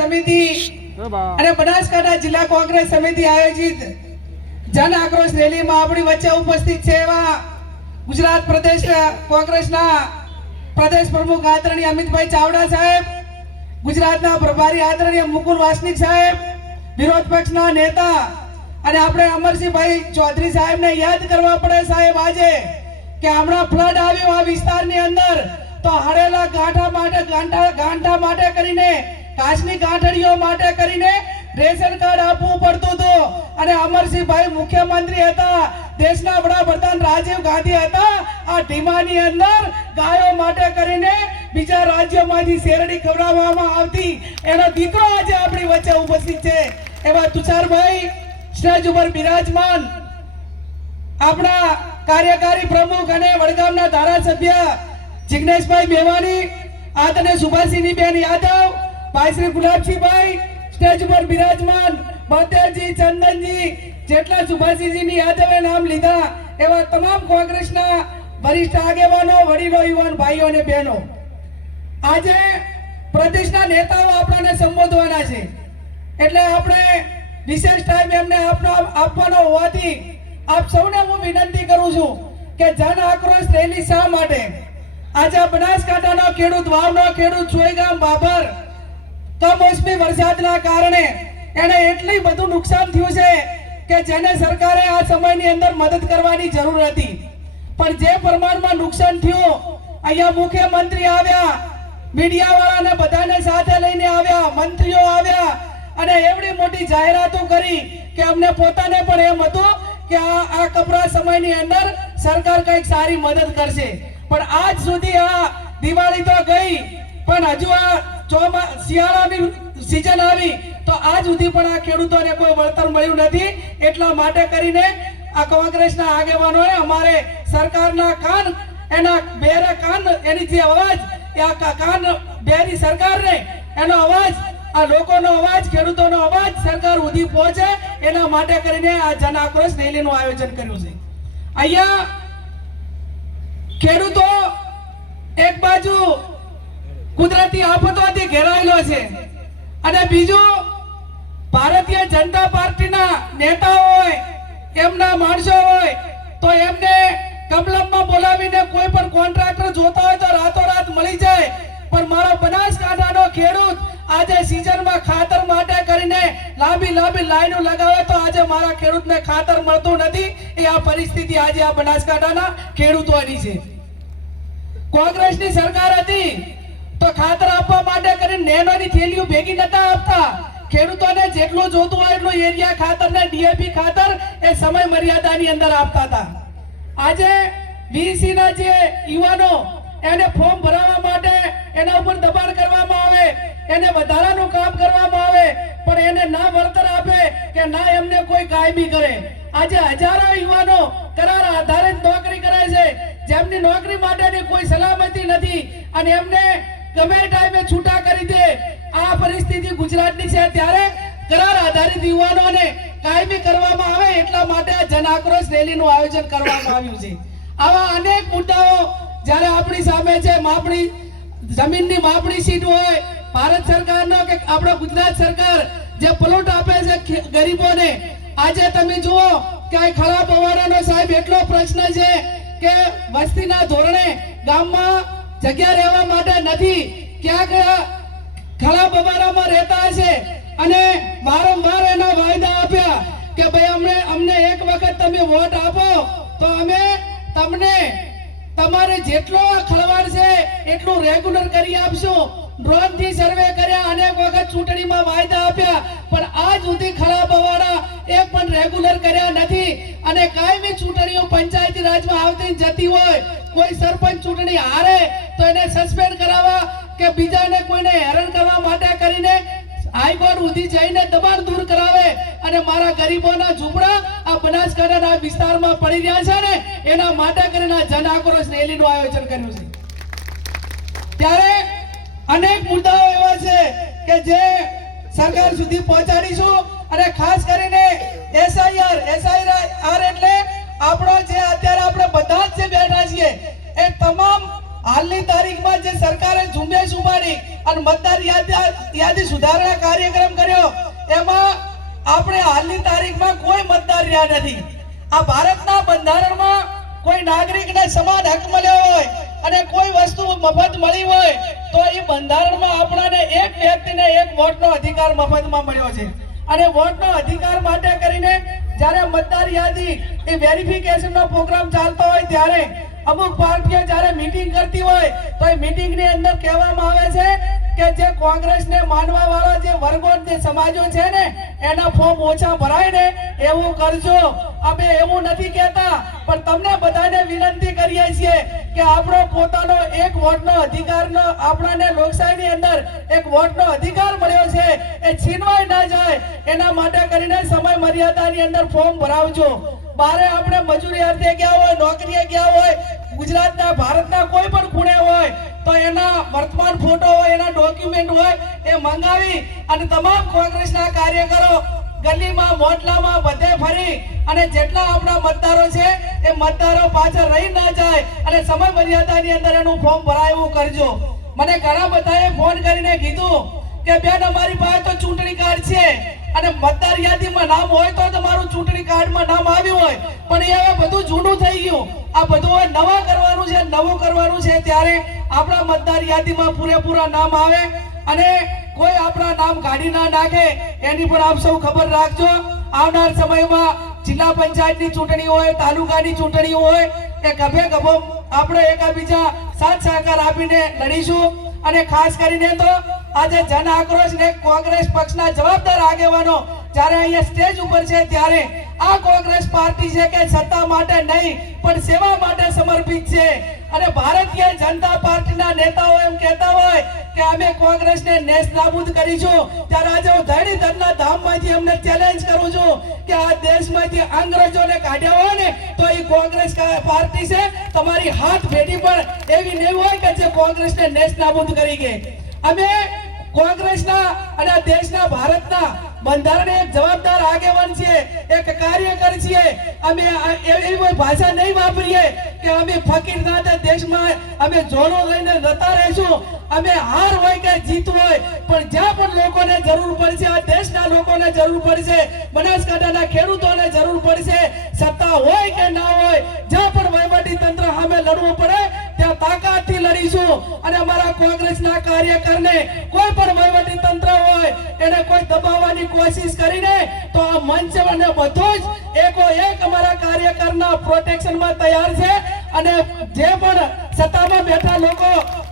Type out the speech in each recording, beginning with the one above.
સમિતિ અને બનાસકાંઠા જિલ્લા કોંગ્રેસ સમિતિ આયોજિત જન આક્રોશ રેલીમાં આપણી વચ્ચે ઉપસ્થિત છે એવા ગુજરાત પ્રદેશ કોંગ્રેસના પ્રદેશ પ્રમુખ આદરણીય અમિતભાઈ ચાવડા સાહેબ, ગુજરાતના પ્રભારી આદરણીય મુકુલ વાસનિક સાહેબ, વિરોધ પક્ષના નેતા અને આપણે અમરસિંહભાઈ ચૌધરી સાહેબને યાદ કરવા પડે સાહેબ આજે કે હમણાં ફ્લડ આવ્યું આ વિસ્તારની અંદર તો હરેલા ગાંઠા માટે કરીને કાચની ગાંઠડીઓ માટે કરીને રેશન કાર્ડ આપવું પડતું હતું અને અમરસિંહભાઈ મુખ્યમંત્રી હતા, દેશના વડાપ્રધાન રાજીવ ગાંધી હતા, આ ઢીમાની અંદર ગાયો માટે કરીને બીજા રાજ્યોમાંથી શેરડી ખવડાવવામાં આવતી એનો દીકરો આજે આપણી વચ્ચે ઉપસ્થિત છે એવા તુષારભાઈ સ્ટેજ ઉપર બિરાજમાન આપણા કાર્યકારી પ્રમુખ અને વડગામના ધારાસભ્ય જિગ્નેશભાઈ મેવાણી, આદરણીય સુભાષિની બેન યાદવ, ભાઈ શ્રી ગુલાબસિંહભાઈ સ્ટેજ ઉપર બિરાજમાન, બળદેવજી, ચંદનજી, જેટલા સુભાષિજીની યાદવે નામ લીધા એવા તમામ કોંગ્રેસના વરિષ્ઠ આગેવાનો, વડીલો, યુવાન ભાઈઓ અને બહેનો, આજે પ્રદેશના નેતાઓ આપણને સંબોધવાના છે એટલે આપણે વિશેષ ટાઈમ એમને આપવાનો હોવાથી આપ સૌને હું વિનંતી કરું છું કે જન આક્રોશ રેલી શા માટે આજે બનાસકાંઠાનો ખેડૂત, વાવનો ખેડૂત, સોયગામ, બાબર કમોસમી વરસાદના કારણે એને એટલી બધું નુકસાન થયું છે કે જેને સરકારે આ સમયની અંદર મદદ કરવાની જરૂર હતી, પણ જે પ્રમાણમાં નુકસાન થયું અહીંયા મુખ્યમંત્રી આવ્યા, મીડિયા વાળાને બધાને સાથે લઈને આવ્યા, મંત્રીઓ આવ્યા અને એવડી મોટી જાહેરાતો કરી કે અમને પોતાને પણ એમ હતું કે આ કપરા સમયની અંદર સરકાર કંઈક સારી મદદ કરશે, પણ આજ સુધી આ દિવાળી તો ગઈ પણ હજુ આ શિયાળાની સીઝન આવી તો આજ સુધી પણ આ ખેડૂતોને કોઈ વળતર મળ્યું નથી. એટલા માટે કરીને આ કોંગ્રેસના આગેવાનોએ અમારે સરકારના કાન, એના બેરા કાન, એની જે અવાજ એ આ કાન બેરી સરકારને એનો અવાજ, આ લોકોનો અવાજ, ખેડૂતોનો અવાજ સરકાર સુધી પહોંચે એના માટે કરીને આ જન આક્રોશ રેલીનું આયોજન કર્યું છે. અહીંયા ખેડૂતો એક બાજુ કુદરતી આફતોથી ઘેરાયેલો છે અને બીજું ભારતીય જનતા પાર્ટીના નેતાઓ હોય, એમના માણસો હોય તો એમને કમલમમાં બોલાવીને કોઈ પણ કોન્ટ્રાક્ટર જોતા હોય તો રાતોરાત મળી જાય, પણ મારો બનાસકાંઠાનો ખેડૂત આજે સીઝનમાં ખાતર માટે કરીને લાંબી લાઈનો લગાવે તો આજે મારા ખેડૂતને ખાતર મળતું નથી. એ આ પરિસ્થિતિ આજે આ બનાસકાંઠાના ખેડૂતોની છે. કોંગ્રેસની સરકાર હતી તો ખાતર આપવા માટે કરીને નેનોની થેલીઓ ભેગી નતા આપતા, ખેડૂતોને જેટલું જોતું હોય એટલું એરિયા ખાતર ને ડીએપી ખાતર એ સમય મર્યાદાની અંદર આપતા હતા. આજે વીસી ના જે યુવાનો એને ફોર્મ ભરવા માટે એના ઉપર દબાણ કરવામાં આવે, એને વધારાનું કામ કરવામાં આવે પણ એને ના વળતર આપે કે ના એમને કોઈ કાયમી કરે. આજે હજારો યુવાનો કરાર આધારિત નોકરી કરે છે, જેમની નોકરી માટેની કોઈ સલામતી નથી અને એમને ગમે ટાઈમે છૂટા કરી દે. આ પરિસ્થિતિ ગુજરાતની છે ત્યારે કરાર આધારિત યુવાનોને કાયમી કરવામાં આવે એટલા માટે આ જન આક્રોશ રેલીનું આયોજન કરવામાં આવ્યું છે. આવા અનેક મુદ્દાઓ જ્યારે આપણી સામે છે, માપણી જમીનની માપણી સીટ હોય, ભારત સરકારનો કે આપણો ગુજરાત સરકાર જે પ્લોટ આપે છે ગરીબોને, આજે તમે જુઓ કે આ ખળા પવાડાનો સાહેબ એટલો પ્રશ્ન છે કે વસ્તીના ધોરણે ગામમાં જગ્યા રહેવા માટે નથી, ક્યાંક ખળા પવાડામાં રહેતા હશે અને વારંવાર એના વાયદા આપ્યા કે ભાઈ અમને એક વખત તમે વોટ આપો તો અમે તમને તમારે જેટલો ખળવાડ છે એટલું રેગ્યુલર કરી આપશું. ડ્રોન થી સર્વે કર્યા, અનેક વખત ચૂંટણીમાં વાયદા આપ્યા પણ આજ સુધી ખળા પવાડા એક પણ રેગ્યુલર કર્યા નથી અને કાયમી ચૂંટણીઓ પંચાયતી રાજમાં આવતી જતી હોય, કોઈ સરપંચ ચૂંટણી હારે તો એને સસ્પેન્ડ કરાવવા કે બીજાને કોઈને હેરાન કરવા માટે કરીને હાઈકોર્ટ સુધી જઈને દબાણ દૂર કરાવે અને મારા ગરીબોના ઝૂંપડા આ બનાસકાંઠાના વિસ્તારમાં પડી રહ્યા છે ને એના માટે કરીને જન આક્રોશ રેલીનું આયોજન કર્યું છે. ત્યારે અનેક મુદ્દાઓ એવા છે કે જે સરકાર સુધી પહોંચાડીશું અને ખાસ કરીને એસઆઈઆર એટલે આપણો જે અત્યારે આપણે બધા જ જે બેઠા છીએ એ તમામ હાલની તારીખમાં જે સરકારે ઝુંબેશ ઉપાડી અને મતદાર યાદી સુધારણા કાર્યક્રમ કર્યો એમાં આપણે હાલની તારીખમાં કોઈ મતદાર રહ્યા નથી. આ ભારતના બંધારણમાં કોઈ નાગરિકને સમાન હક મળ્યો હોય અને કોઈ વસ્તુ મફત મળી હોય તો એ બંધારણમાં આપણાને એક વ્યક્તિને એક વોટનો અધિકાર મફતમાં મળ્યો છે. અને વોટનો અધિકાર માટે કરીને જ્યારે મતદાર યાદી એ વેરિફિકેશનનો પ્રોગ્રામ ચાલતો હોય ત્યારે અમુક પાર્ટીઓ જ્યારે મીટિંગ કરતી હોય તો એ મીટિંગની અંદર કહેવામાં આવે છે કે જે કોંગ્રેસને માનવા વાળા જે વર્ગો જે સમાજો છે ને એના ફોર્મ ઓછા ભરાય ને એવું કરજો. અમે એવું નથી કહેતા પણ તમને બધાને વિનંતી કરીએ છીએ કે આપણો પોતાનો એક વોટનો અધિકારનો આપણાને લોકશાહીની અંદર એક વોટનો અધિકાર મળ્યો છે એ છીનવાઈ ના જાય એના માટે કરીને સમય મર્યાદાની અંદર ફોર્મ ભરાવજો. બારે આપણે મજૂરી અર્થે ગયા હોય, નોકરીએ ગયા હોય, ગુજરાતના ભારતના કોઈ પણ ખૂણે હોય તો એના વર્તમાન ફોટો હોય, એના ડોક્યુમેન્ટ હોય એ મંગાવી અને તમામ કોંગ્રેસના કાર્યકરો ગલીમાં મોહલ્લામાં બધે ફરી અને જેટલા આપણા મતદારો છે એ મતદારો પાછળ રહી ના જાય અને સમય મર્યાદાની અંદર એનું ફોર્મ ભરાય એવું કરજો. મને ઘણા બધાએ ફોન કરીને કીધું કે બેન અમારી પાસે તો ચૂંટણી કાર્ડ છે અને મતદાર યાદીમાં નામ હોય તો તમારું ચૂંટણી કાર્ડમાં નામ આવ્યું હોય પણ એ હવે બધું જૂનું થઈ ગયું. આ બધું નવા કરવાનું છે, નવું કરવાનું છે ત્યારે આપણા મતદાર યાદીમાં પૂરેપૂરા નામ આવે અને કોઈ આપણા નામ કાઢી ના નાખે એની પણ આપ સૌ ખબર રાખજો. આવનાર સમયમાં જિલ્લા પંચાયતની ચૂંટણી હોય, તાલુકાની ચૂંટણી હોય એ ગભે ગભો આપણે એકબીજા સાથ સહકાર આપીને લડીશું. અને ખાસ કરીને તો આજે જન આક્રોશ ને કોંગ્રેસ પક્ષના જવાબદાર આગેવાનો જ્યારે અહીંયા સ્ટેજ ઉપર છે ત્યારે આ કોંગ્રેસ પાર્ટી છે કે સત્તા માટે નહીં પણ સેવા માટે સમર્પિત છે. અને ભારતીય જનતા પાર્ટીના નેતાઓ એમ કહેતા હોય કે અમે કોંગ્રેસને નેસ્તનાબૂદ કરીશું ત્યારે આજે હું ધરણીધરના ધામમાંથી અમને ચેલેન્જ કરું છું કે આ દેશમાંથી અંગ્રેજોને કાઢ્યા હોય ને તો એ કોંગ્રેસ પાર્ટી છે તમારી હાથ ભેટી પણ એવી નહીં હોય કે જે કોંગ્રેસને નેસ્તનાબૂદ કરી ગઈ. અમે કોંગ્રેસના અને દેશના ભારતના બંધારણે એક જવાબદાર આગેવાન છીએ, એક કાર્યકર છીએ. અમે એવી કોઈ ભાષા નહીં વાપરીએ કે અમે ફકીરનાથ દેશમાં અમે જોડો લઈને જતા રહીશું. અમે હાર હોય કે જીત હોય પણ જ્યાં પણ લોકોને જરૂર પડશે, આ દેશના લોકોને જરૂર પડશે, બનાસકાંઠાના ખેડૂતોને જરૂર પડશે, સત્તા હોય કે ના હોય, જ્યાં પણ વહીવટી તંત્ર સામે લડવું પડે ત્યાં તાકાતથી લડીશું. અને અમારા કોંગ્રેસના કાર્યકરને કોઈ પણ વહીવટી તંત્ર હોય એને કોઈ દબાવવાની કોશિશ કરીને તો આ મંચ અને બધું જ એકો એક અમારા કાર્યકરના પ્રોટેક્શનમાં તૈયાર છે. અને જે પણ સત્તામાં બેઠા લોકો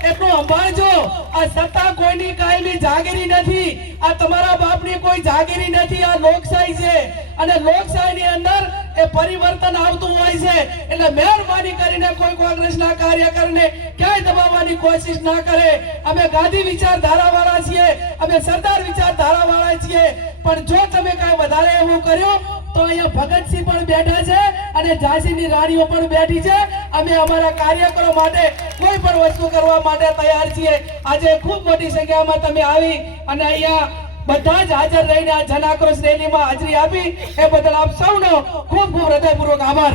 એટલું સંભાળજો, આ સત્તા કોઈની કાયમી જાગીરી નથી, આ તમારા બાપની કોઈ જાગીરી નથી, આ લોકશાહી છે. અને લોકશાહીની અંદર એ પરિવર્તન આવતું હોય છે એટલે મહેરબાની કરીને કોઈ કોંગ્રેસના કાર્યકરને ક્યાંય દબાવવાની કોશિશ ના કરે. અમે ગાંધી વિચારધારા વાળા છીએ, અમે સરદાર વિચારધારા વાળા છીએ પણ જો તમે કઈ વધારે એવું કર્યું તો અહીંયા ભગતસિંહ પણ બેઠા છે અને ઝાંસીની રાણીઓ પણ બેઠી છે. અમે અમારા કાર્યકરો માટે કોઈ પણ વસ્તુ કરવા માટે તૈયાર છીએ. આજે ખૂબ મોટી સંખ્યામાં તમે આવી અને અહીંયા બધા જ હાજર રહીને આ જન આક્રોશ રેલીમાં હાજરી આપી એ બદલ આપ સૌનો ખૂબ ખૂબ હૃદયપૂર્વક આભાર.